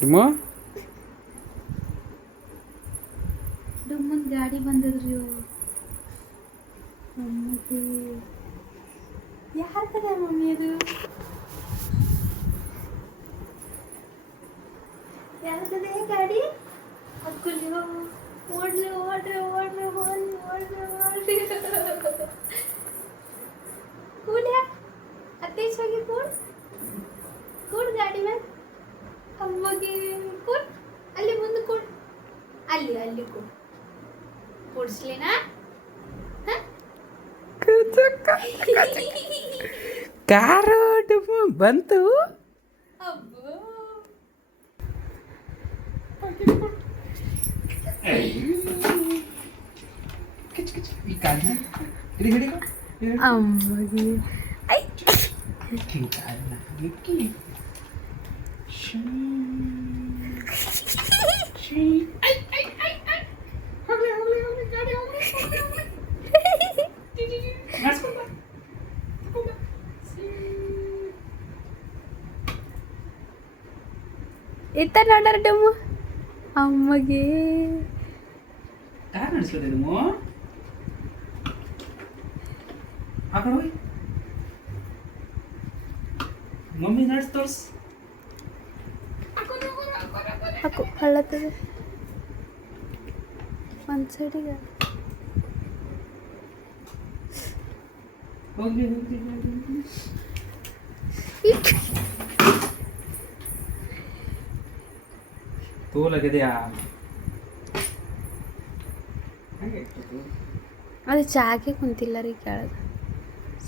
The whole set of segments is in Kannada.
ಡುಮ್ಮು ಡುಮ್ಮನ್ ಗಾಡಿ ಬಂದದ್ರಿ ಮಮ್ಮಿಗೆ ಯಾರ್ದದ ಮಮ್ಮಿ ಅದು ಯಾರ್ದದೆ ಗಾಡಿ ಅಕ್ಕಲ್ಯೋ ಓಡ್ರಿ ಓಡ್ರಿ ಓಡ್ರಿ ಓಡ್ರಿ ಓಡ್ರಿ ಓಡ್ರಿ ಕೂಡ್ಯ ಅತ್ತೇಶ್ ಹೋಗಿ ಕೂಡ್ ಗಾಡಿ ಮೇಲೆ ಅಮ್ಮಗೆ ಕೂಡ್ ಅಲ್ಲಿ ಮುಂದೆ ಕೂಡ್ ಅಲ್ಲಿ ಕೂಡ್ಸ್ಲೇನಾ ಕಾರು ಡುಮ್ಮು ಬಂತು. ಅಬ್ಬೋ ಈ ಕಾಲ್ನ ಹಿಡಿ ಹಿಡಿ ಅಮ್ಮಗೆ ಐ ಕಾಲ್ನ ಹಿಕ್ಕಿ ಶೀ ಶೀ ಐ ಐ ಐ ಐ ಹೋಗ್ಲಿ ಗಾಡಿ ಹೋಗ್ಲಿ ನಡ್ಸ್ಕೊಂಡ್ ಬಾ ಇತ್ತ ನೋಡಾರ ಡುಮ್ಮು ಅಮ್ಮಗೆ ಕಾರ್ ನಡೆಸ್ಕೊಡೆ ಡುಮ್ಮು ಆ ಕಡೆ ಹೋಗಿ ಮಮ್ಮಿ ನಡ್ಸ್ ತೋರ್ಸ್ ಹಾಕು ಹಳ್ಳತ್ತದ ಒಂದು ಸೈಡಿಗೆ ಹೋಗ್ಲಿ ತೋಲಾಗಿದೆಯಾ ಅದು ಚಾಗೆ ಕುಂತಿಲ್ಲ ರೀ ಕೆಳಗೆ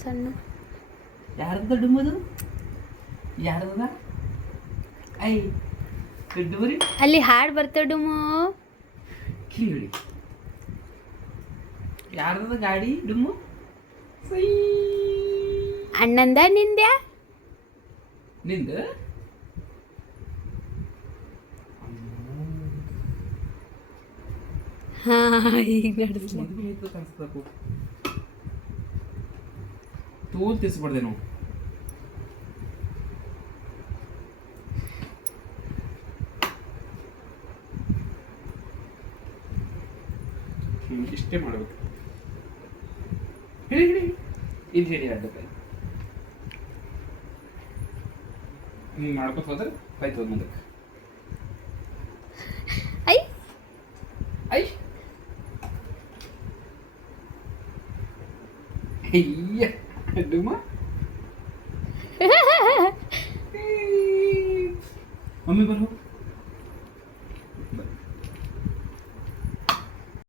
ಸಣ್ಣ ಯಾರ್ದ ಡುಮ್ಮದು ಯಾರ್ದ ಐ ಡುಮ್ಮರಿ ಅಲ್ಲಿ ಹಾಡು ಬರ್ತವೆ ಡುಮ್ಮು ಕಿಳಿ ಯಾರ್ದ ಗಾಡಿ ಡುಮ್ಮು ಸೈ ಅಣ್ಣಂದ ನಿಂದ್ಯಾ ನಿಂದ ಹಾ ಈಗ ನಡೆಸ್ಲಿ ತೂಲ್ ತಿರ್ಸ್ಬಾರ್ದೆ ನಾವು ಇಷ್ಟೇ ಮಾಡ್ಬೇಕು. ಹಿಡಿ ಹಿಡಿ ಇದು ಹಿಡಿ ಅಡ್ಡ ಕೈ ಹಿಂಗೆ ಮಾಡ್ಕೊತ ಹೋದ್ರೆ ಆಯ್ತು ಮುಂದಕ್ಕೆ ಐ ಐ ಅಯ್ಯ ಡುಮ್ಮ ಮಮ್ಮಿ ಬರೋ